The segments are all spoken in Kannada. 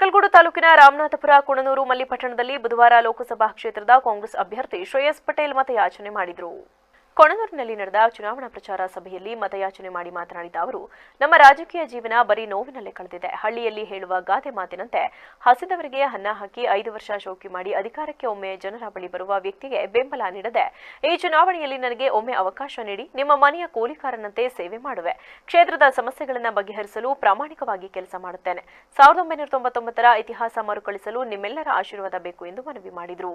ಕಲ್ಗೋಡು ತಾಲೂಕಿನ ರಾಮನಾಥಪುರ ಕುಣನೂರು ಮಲ್ಲಿಪಟ್ಟಣದಲ್ಲಿ ಬುಧವಾರ ಲೋಕಸಭಾ ಕ್ಷೇತ್ರದ ಕಾಂಗ್ರೆಸ್ ಅಭ್ಯರ್ಥಿ ಶ್ರೇಯಸ್ ಪಟೇಲ್ ಮತಯಾಚನೆ ಮಾಡಿದರು. ಕೊಣನೂರಿನಲ್ಲಿ ನಡೆದ ಚುನಾವಣಾ ಪ್ರಚಾರ ಸಭೆಯಲ್ಲಿ ಮತಯಾಚನೆ ಮಾಡಿ ಮಾತನಾಡಿದ ಅವರು, ನಮ್ಮ ರಾಜಕೀಯ ಜೀವನ ಬರೀ ನೋವಿನಲ್ಲೇ ಕಳೆದಿದೆ. ಹಳ್ಳಿಯಲ್ಲಿ ಹೇಳುವ ಗಾದೆ ಮಾತಿನಂತೆ ಹಸಿದವರಿಗೆ ಅನ್ನ ಹಾಕಿ 5 ವರ್ಷ ಶೋಕಿ ಮಾಡಿ ಅಧಿಕಾರಕ್ಕೆ ಒಮ್ಮೆ ಜನರ ಬಳಿ ಬರುವ ವ್ಯಕ್ತಿಗೆ ಬೆಂಬಲ ನೀಡದೆ ಈ ಚುನಾವಣೆಯಲ್ಲಿ ನನಗೆ ಒಮ್ಮೆ ಅವಕಾಶ ನೀಡಿ ನಿಮ್ಮ ಮನೆಯ ಕೂಲಿಕಾರನಂತೆ ಸೇವೆ ಮಾಡುವೆ. ಕ್ಷೇತ್ರದ ಸಮಸ್ಯೆಗಳನ್ನು ಬಗೆಹರಿಸಲು ಪ್ರಾಮಾಣಿಕವಾಗಿ ಕೆಲಸ ಮಾಡುತ್ತೇನೆ. 1999ರ ಇತಿಹಾಸ ಮರುಕಳಿಸಲು ನಿಮ್ಮೆಲ್ಲರ ಆಶೀರ್ವಾದ ಬೇಕು ಎಂದು ಮನವಿ ಮಾಡಿದರು.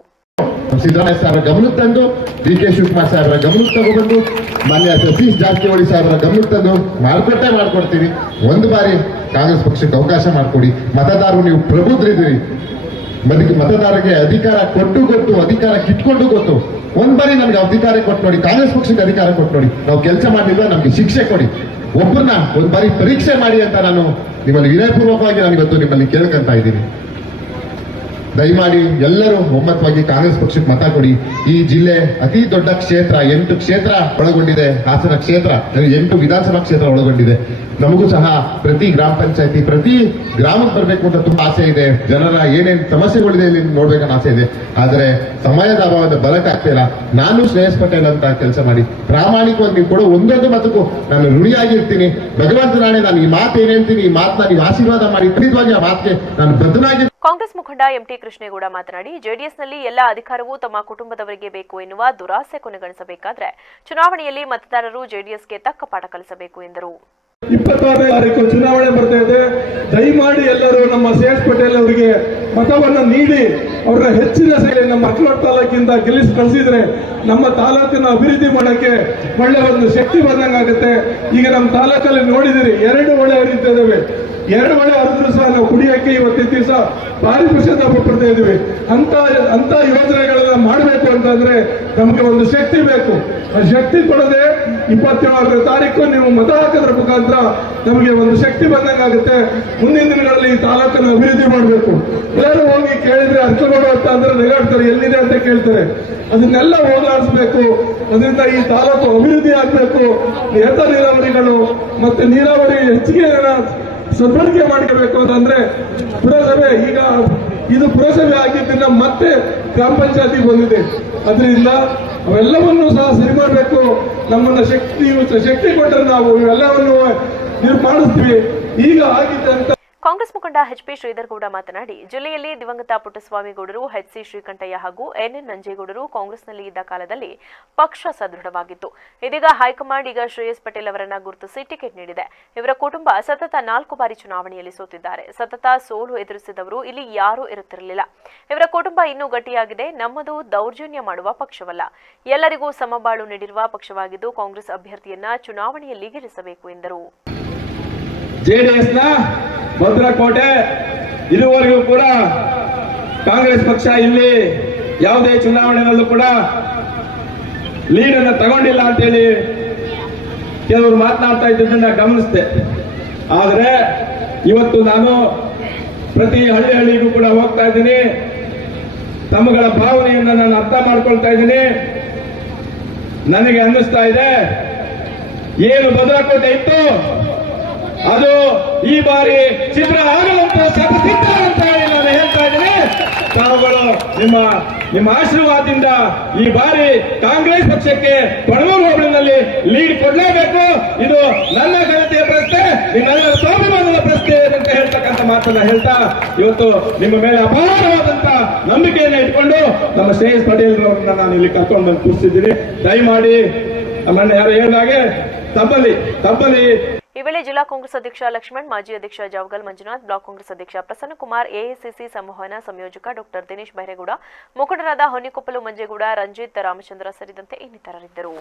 ಸಿದ್ದರಾಮಯ್ಯ ಸಾಹೇಬರ ಗಮನಕ್ಕೆ ತಂದು ಡಿ.ಕೆ. ಶಿವಕುಮಾರ್ ಸಾಹೇಬರ ಗಮನಕ್ಕೆ ತಗೊಬಂದು ಮಾನ್ಯ ಸತೀಶ್ ಜಾರಕಿಹೊಳಿ ಸಾಹೇಬರ ಗಮನಕ್ಕೆ ತಂದು ಮಾಡ್ಕೊಡ್ತೀವಿ. ಒಂದು ಬಾರಿ ಕಾಂಗ್ರೆಸ್ ಪಕ್ಷಕ್ಕೆ ಅವಕಾಶ ಮಾಡಿಕೊಡಿ. ಮತದಾರರು ನೀವು ಪ್ರಬುದ್ಧರಿದ್ದೀರಿ. ಮತದಾರರಿಗೆ ಅಧಿಕಾರ ಕೊಟ್ಟು ಅಧಿಕಾರ ಕಿತ್ಕೊಂಡು ಗೊತ್ತು. ಒಂದ್ ಬಾರಿ ನಮ್ಗೆ ಅಧಿಕಾರ ಕೊಟ್ಟು ನೋಡಿ, ಕಾಂಗ್ರೆಸ್ ಪಕ್ಷಕ್ಕೆ ಅಧಿಕಾರ ಕೊಟ್ಟು ನೋಡಿ. ನಾವು ಕೆಲಸ ಮಾಡಿಲ್ವಾ ನಮ್ಗೆ ಶಿಕ್ಷೆ ಕೊಡಿ. ಒಬ್ಬರನ್ನ ಒಂದ್ ಬಾರಿ ಪರೀಕ್ಷೆ ಮಾಡಿ ಅಂತ ನಾನು ನಿಮ್ಮಲ್ಲಿ ವಿನಯಪೂರ್ವಕವಾಗಿ ನಾನು ಇವತ್ತು ನಿಮ್ಮಲ್ಲಿ ಕೇಳ್ಕೊಂತ ಇದ್ದೀನಿ. ದಯಮಾಡಿ ಎಲ್ಲರೂ ಒಮ್ಮತವಾಗಿ ಕಾಂಗ್ರೆಸ್ ಪಕ್ಷಕ್ಕೆ ಮತ ಕೊಡಿ. ಈ ಜಿಲ್ಲೆ ಅತಿ ದೊಡ್ಡ ಕ್ಷೇತ್ರ, 8 ಕ್ಷೇತ್ರ ಒಳಗೊಂಡಿದೆ. ಹಾಸನ ಕ್ಷೇತ್ರ 8 ವಿಧಾನಸಭಾ ಕ್ಷೇತ್ರ ಒಳಗೊಂಡಿದೆ. ನಮಗೂ ಸಹ ಪ್ರತಿ ಗ್ರಾಮ ಪಂಚಾಯತಿ, ಪ್ರತಿ ಗ್ರಾಮಕ್ಕೆ ಬರಬೇಕು ಅಂತ ತುಂಬಾ ಆಸೆ ಇದೆ. ಜನರ ಏನೇನು ಸಮಸ್ಯೆಗಳಿದೆ ಇಲ್ಲಿ ನೋಡ್ಬೇಕನ್ನ ಆಸೆ ಇದೆ. ಆದರೆ ಸಮಯದ ಅಭಾವದ ಬಲಕ್ಕಾಗ್ತಿಲ್ಲ. ನಾನು ಶ್ರೇಯಸ್ ಪಟೇಲ್ ಅಂತ ಕೆಲಸ ಮಾಡಿ ಪ್ರಾಮಾಣಿಕವಾಗಿ ನೀವು ಕೊಡೋ ಒಂದೊಂದು ಮತಕ್ಕೂ ನಾನು ಋಣಿಯಾಗಿರ್ತೀನಿ. ಭಗವಂತ ನಾಳೆ ನಾನು ಈ ಮಾತು ಏನ್ ಹೇಳ್ತೀನಿ, ಈ ಮಾತನ್ನ ನೀವು ಆಶೀರ್ವಾದ ಮಾಡಿ ಖಂಡಿತವಾಗಿ ಆ ಮಾತಿಗೆ ನಾನು ಬದ್ಧನಾಗಿ. ಕಾಂಗ್ರೆಸ್ ಮುಖಂಡ ಎಂಟಿ ಕೃಷ್ಣೇಗೌಡ ಮಾತನಾಡಿ, ಜೆಡಿಎಸ್ನಲ್ಲಿ ಎಲ್ಲ ಅಧಿಕಾರವೂ ತಮ್ಮ ಕುಟುಂಬದವರಿಗೆ ಬೇಕು ಎನ್ನುವ ದುರಾಸೆ ಕೊನೆಗಾಣಿಸಬೇಕಾದ್ರೆ ಚುನಾವಣೆಯಲ್ಲಿ ಮತದಾರರು ಜೆಡಿಎಸ್ಗೆ ತಕ್ಕ ಪಾಠ ಕಲಿಸಬೇಕು ಎಂದರು. 26ನೇ ತಾರೀಕು ಚುನಾವಣೆ ಬರ್ತಾ ಇದೆ. ದಯಮಾಡಿ ಎಲ್ಲರೂ ನಮ್ಮ ಶ್ರೇಯಸ್ ಪಟೇಲ್ ಅವರಿಗೆ ಮತವನ್ನು ನೀಡಿ ಅವರ ಹೆಚ್ಚಿನ ಸಂಖ್ಯೆಯಲ್ಲಿ ನಮ್ಮ ಅಕ್ಲೋಟ್ ತಾಲೂಕಿಂದ ಗೆಲ್ಲಿಸಿ ಕಳಿಸಿದ್ರೆ ನಮ್ಮ ತಾಲೂಕಿನ ಅಭಿವೃದ್ಧಿ ಮಾಡಕ್ಕೆ ಒಳ್ಳೆ ಒಂದು ಶಕ್ತಿ ಬಂದಂಗಾಗುತ್ತೆ. ಈಗ ನಮ್ಮ ತಾಲೂಕಲ್ಲಿ ನೋಡಿದಿರಿ 2 ಹೊಳೆ ಹರಿತಿದ್ದೇವೆ. 2 ಹೊಳೆ ಹರಿದ್ರು ಸಹ ನಾವು ಕುಡಿಯಕ್ಕೆ ಇವತ್ತಿನ ದಿವಸ ಭಾರಿ ಪಶ್ಚಾತ್ತಾಪ ಪಡ್ತಾ ಇದ್ದೀವಿ. ಅಂತ ಯೋಜನೆಗಳನ್ನ ಮಾಡಬೇಕು ಅಂತಂದ್ರೆ ನಮಗೆ ಒಂದು ಶಕ್ತಿ ಬೇಕು. ಆ ಶಕ್ತಿ ಕೊಡದೆ 27ನೇ ತಾರೀಕು ನೀವು ಮತ ಹಾಕೋದ್ರ ಮುಖಾಂತರ ನಮಗೆ ಒಂದು ಶಕ್ತಿ ಬಂದಂಗಾಗುತ್ತೆ. ಮುಂದಿನ ದಿನಗಳಲ್ಲಿ ಈ ತಾಲೂಕನ್ನು ಅಭಿವೃದ್ಧಿ ಮಾಡಬೇಕು. ಎಲ್ಲರೂ ಹೋಗಿ ಕೇಳಿದ್ರೆ ಅರ್ಚಗೋಡು ಅಂತ ಅಂದ್ರೆ ನೆಗಾಡ್ತಾರೆ, ಎಲ್ಲಿದೆ ಅಂತ ಕೇಳ್ತಾರೆ. ಅದನ್ನೆಲ್ಲ ಹೋಗಲಾಡಿಸಬೇಕು. ಅದರಿಂದ ಈ ತಾಲೂಕು ಅಭಿವೃದ್ಧಿ ಆಗಬೇಕು. ಎತ್ತ ನೀರಾವರಿಗಳು ಮತ್ತೆ ನೀರಾವರಿ ಹೆಚ್ಚಿಗೆ ಸದ್ಬಳಕೆ ಮಾಡ್ಕೋಬೇಕು ಅಂತಂದ್ರೆ ಪುರಸಭೆ, ಈಗ ಇದು ಪುರಸಭೆ ಆಗಿದ್ದರಿಂದ ಮತ್ತೆ ಗ್ರಾಮ ಪಂಚಾಯತಿ ಬಂದಿದೆ. ಅದರಿಂದ ಅವೆಲ್ಲವನ್ನೂ ಸಹ ಸರಿ ಮಾಡಬೇಕು. ನಮ್ಮನ್ನ ಶಕ್ತಿ ಕೊಟ್ಟರೆ ನಾವು ಇವೆಲ್ಲವನ್ನು ಮಾಡಿಸ್ತೀವಿ. ಈಗ ಆಗಿದ್ದಂತ ಕಾಂಗ್ರೆಸ್ ಮುಖಂಡ ಎಚ್.ಪಿ. ಶ್ರೀಧರ್ಗೌಡ ಮಾತನಾಡಿ, ಜಿಲ್ಲೆಯಲ್ಲಿ ದಿವಂಗತ ಪುಟ್ಟಸ್ವಾಮಿಗೌಡರು, ಎಚ್.ಸಿ. ಶ್ರೀಕಂಠಯ್ಯ ಹಾಗೂ ಎನ್.ಎನ್. ನಂಜೇಗೌಡರು ಕಾಂಗ್ರೆಸ್ನಲ್ಲಿ ಇದ್ದ ಕಾಲದಲ್ಲಿ ಪಕ್ಷ ಸದೃಢವಾಗಿತ್ತು. ಇದೀಗ ಹೈಕಮಾಂಡ್ ಈಗ ಶ್ರೇಯಸ್ ಪಟೇಲ್ ಅವರನ್ನ ಗುರುತಿಸಿ ಟಿಕೆಟ್ ನೀಡಿದೆ. ಇವರ ಕುಟುಂಬ ಸತತ 4 ಬಾರಿ ಚುನಾವಣೆಯಲ್ಲಿ ಸೋತಿದ್ದಾರೆ. ಸತತ ಸೋಲು ಎದುರಿಸಿದವರು ಇಲ್ಲಿ ಯಾರೂ ಇರುತ್ತಿರಲಿಲ್ಲ. ಇವರ ಕುಟುಂಬ ಇನ್ನೂ ಗಟ್ಟಿಯಾಗಿದೆ. ನಮ್ಮದು ದೌರ್ಜನ್ಯ ಮಾಡುವ ಪಕ್ಷವಲ್ಲ, ಎಲ್ಲರಿಗೂ ಸಮಬಾಳು ನೀಡಿರುವ ಪಕ್ಷವಾಗಿದ್ದು ಕಾಂಗ್ರೆಸ್ ಅಭ್ಯರ್ಥಿಯನ್ನ ಚುನಾವಣೆಯಲ್ಲಿ ಗೆಲ್ಲಿಸಬೇಕು ಎಂದರು. ಜೆಡಿಎಸ್ನ ಭದ್ರಕೋಟೆ, ಇದುವರೆಗೂ ಕೂಡ ಕಾಂಗ್ರೆಸ್ ಪಕ್ಷ ಇಲ್ಲಿ ಯಾವುದೇ ಚುನಾವಣೆಯಲ್ಲೂ ಕೂಡ ಲೀಡ್ ಅನ್ನು ತಗೊಂಡಿಲ್ಲ ಅಂತೇಳಿ ಕೆಲವರು ಮಾತನಾಡ್ತಾ ಇದ್ದದನ್ನ ಗಮನಿಸಿದೆ. ಆದರೆ ಇವತ್ತು ನಾನು ಪ್ರತಿ ಹಳ್ಳಿಗೂ ಕೂಡ ಹೋಗ್ತಾ ಇದ್ದೀನಿ. ತಮ್ಮಗಳ ಭಾವನೆಯನ್ನು ನಾನು ಅರ್ಥ ಮಾಡ್ಕೊಳ್ತಾ ಇದ್ದೀನಿ. ನನಗೆ ಅನ್ನಿಸ್ತಾ ಇದೆ, ಏನು ಭದ್ರಕೋಟೆ ಇತ್ತು ಅದು ಈ ಬಾರಿ ಚಿತ್ರ ಆಗಲಂತ ಸಿದ್ಧ ಅಂತ ಹೇಳಿ ನಾನು ಹೇಳ್ತಾ ಇದ್ದೀನಿ. ತಾವುಗಳು ನಿಮ್ಮ ಆಶೀರ್ವಾದದಿಂದ ಈ ಬಾರಿ ಕಾಂಗ್ರೆಸ್ ಪಕ್ಷಕ್ಕೆ ಕೊಣನೂರು ಹೋಬಳಿನಲ್ಲಿ ಲೀಡ್ ಕೊಡಲೇಬೇಕು. ಇದು ನನ್ನ ಘನತೆಯ ಪ್ರಶ್ನೆ, ನಿಮ್ಮೆಲ್ಲರ ಸ್ವಾಭಿಮಾನದ ಪ್ರಶ್ನೆ ಅಂತ ಹೇಳ್ತಕ್ಕಂಥ ಮಾತನ್ನ ಹೇಳ್ತಾ ಇವತ್ತು ನಿಮ್ಮ ಮೇಲೆ ಅಪಾರವಾದಂತ ನಂಬಿಕೆಯನ್ನು ಇಟ್ಕೊಂಡು ನಮ್ಮ ಶ್ರೇಯಸ್ ಪಟೇಲ್ ಅವರನ್ನ ನಾನು ಇಲ್ಲಿ ಕರ್ಕೊಂಡು ಬಂದು ಕೂರಿಸಿದ್ದೀನಿ. ದಯಮಾಡಿ ನಮ್ಮನ್ನ ಯಾರು ಹೇಳಿದಾಗೆ ತಪ್ಪಲಿ. ಈ ವೇಳೆ ಜಿಲ್ಲಾ ಕಾಂಗ್ರೆಸ್ ಅಧ್ಯಕ್ಷ ಲಕ್ಷ್ಮಣ್, ಮಾಜಿ ಅಧ್ಯಕ್ಷ ಜಾವಗಲ್ ಮಂಜುನಾಥ್, ಬ್ಲಾಕ್ ಕಾಂಗ್ರೆಸ್ ಅಧ್ಯಕ್ಷ ಪ್ರಸನ್ನಕುಮಾರ್, ಎಐಸಿಸಿ ಸಂವಹನ ಸಂಯೋಜಕ ಡಾ ದಿನೇಶ್ ಬೈರೇಗೌಡ, ಮುಖಂಡರಾದ ಹೊನ್ನಿಕೊಪ್ಪಲು ಮಂಜೇಗೌಡ, ರಂಜಿತ್, ರಾಮಚಂದ್ರ ಸೇರಿದಂತೆ ಇನ್ನಿತರರಿದ್ದರು.